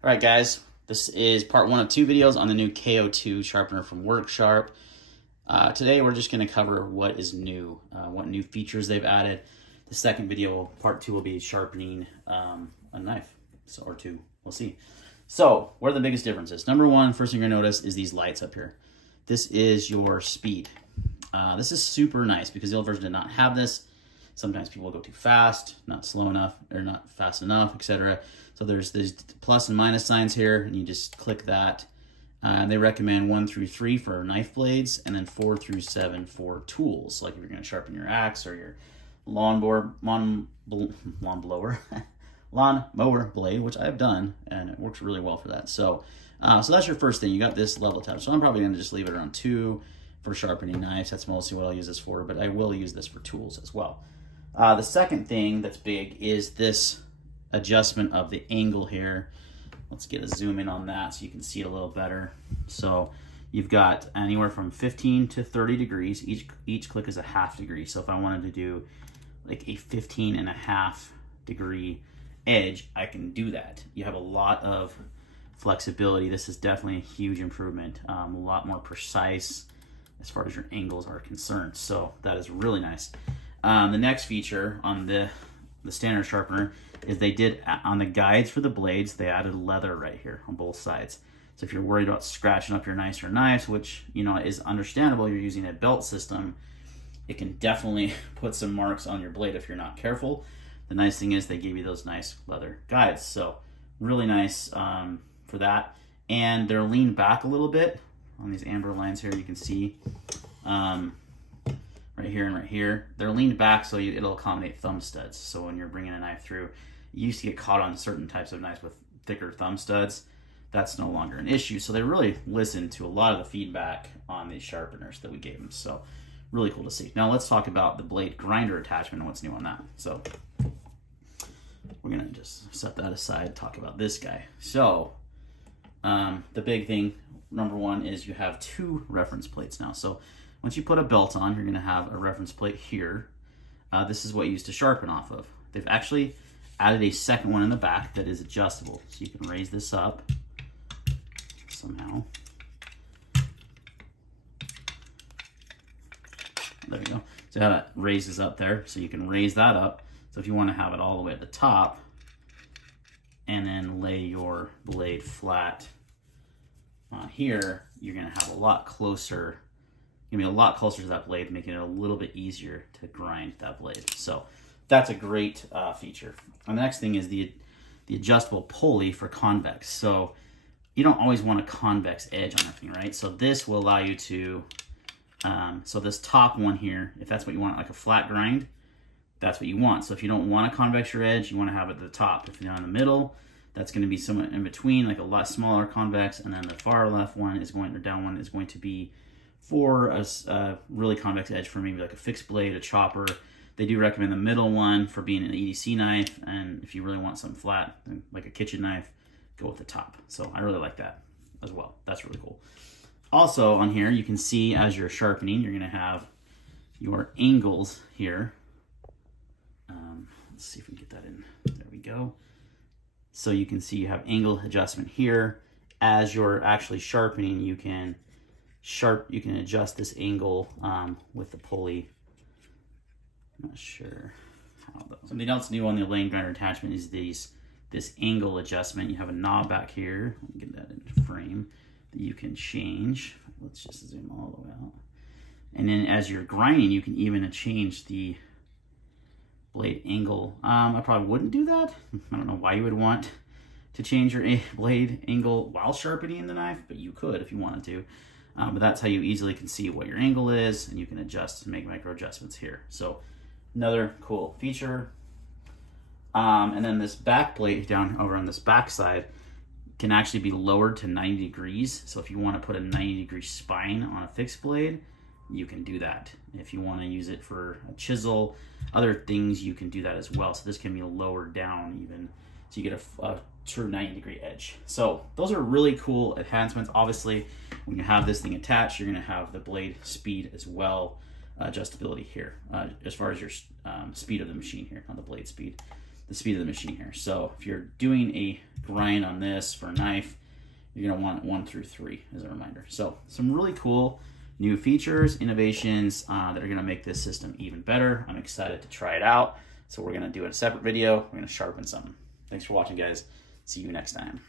All right, guys, this is part 1 of 2 videos on the new Mk.2 sharpener from Worksharp. Today, we're just going to cover what is new, what new features they've added. The second video, part 2, will be sharpening a knife, or 2. We'll see. So, what are the biggest differences? Number 1, first thing you're going to notice is these lights up here. This is your speed. This is super nice because the old version did not have this. Sometimes people go too fast, not slow enough, or not fast enough, etc. So there's plus and minus signs here, and you just click that. They recommend 1 through 3 for knife blades, and then 4 through 7 for tools, like if you're going to sharpen your axe or your lawnmower blade, which I've done, and it works really well for that. So, so that's your first thing. You got this level tab. So I'm probably going to just leave it around 2 for sharpening knives. That's mostly what I'll use this for, but I will use this for tools as well. The second thing that's big is this adjustment of the angle here. Let's get a zoom in on that so you can see it a little better. So you've got anywhere from 15 to 30 degrees. Each click is a ½ degree. So if I wanted to do like a 15.5 degree edge, I can do that. You have a lot of flexibility. This is definitely a huge improvement. A lot more precise as far as your angles are concerned. So that is really nice. The next feature on the standard sharpener is they did, on the guides for the blades, they added leather right here on both sides. So if you're worried about scratching up your nicer knives, which, you know, is understandable, you're using a belt system, it can definitely put some marks on your blade if you're not careful. The nice thing is they gave you those nice leather guides. So really nice for that. And they're leaned back a little bit on these amber lines here. You can see right here and right here. They're leaned back so it'll accommodate thumb studs. So when you're bringing a knife through, you used to get caught on certain types of knives with thicker thumb studs. That's no longer an issue. So they really listened to a lot of the feedback on these sharpeners that we gave them. So really cool to see. Now let's talk about the blade grinder attachment and what's new on that. So we're gonna just set that aside, talk about this guy. So the big thing, number 1, is you have 2 reference plates now. So once you put a belt on, you're gonna have a reference plate here. This is what you use to sharpen off of. They've actually added a second one in the back that is adjustable. So you can raise this up somehow. There we go. So that raises up there. So you can raise that up. So if you wanna have it all the way at the top and then lay your blade flat on here, you're gonna have a lot closer. You're gonna be a lot closer to that blade, making it a little bit easier to grind that blade. So that's a great feature. And the next thing is the adjustable pulley for convex. So you don't always want a convex edge on everything, right? So this will allow you to, so this top one here, if that's what you want, like a flat grind, that's what you want. So if you don't want a convex edge, you want to have it at the top. If you're in the middle, that's going to be somewhat in between, like a lot smaller convex, and then the far left one is going, or down one is going to be for a really convex edge for maybe like a fixed blade, a chopper. They do recommend the middle one for being an EDC knife, and if you really want something flat, like a kitchen knife, go with the top. So I really like that as well. That's really cool. Also on here, you can see as you're sharpening, you're gonna have your angles here. Let's see if we can get that in. There we go. So you can see you have angle adjustment here. As you're actually sharpening, you can adjust this angle with the pulley. I'm not sure how though. Something else new on the blade grinder attachment is this angle adjustment. You have a knob back here. Let me get that in frame that you can change. Let's just zoom all the way out. And then as you're grinding, you can even change the blade angle. I probably wouldn't do that. I don't know why you would want to change your blade angle while sharpening the knife, but you could if you wanted to. But that's how you easily can see what your angle is, and you can adjust and make micro adjustments here. So another cool feature. And then this back plate down over on this back side can actually be lowered to 90 degrees. So if you want to put a 90-degree spine on a fixed blade, you can do that. If you want to use it for a chisel, other things, you can do that as well. So this can be lowered down even, so you get a true 90-degree edge. So those are really cool enhancements. Obviously, when you have this thing attached, you're going to have the blade speed as well, adjustability here, as far as your speed of the machine here on the blade speed. the speed of the machine here. So if you're doing a grind on this for a knife, you're gonna want 1 through 3 as a reminder. So some really cool new features, innovations that are gonna make this system even better. I'm excited to try it out. So we're gonna do a separate video. We're gonna sharpen something. Thanks for watching, guys. See you next time.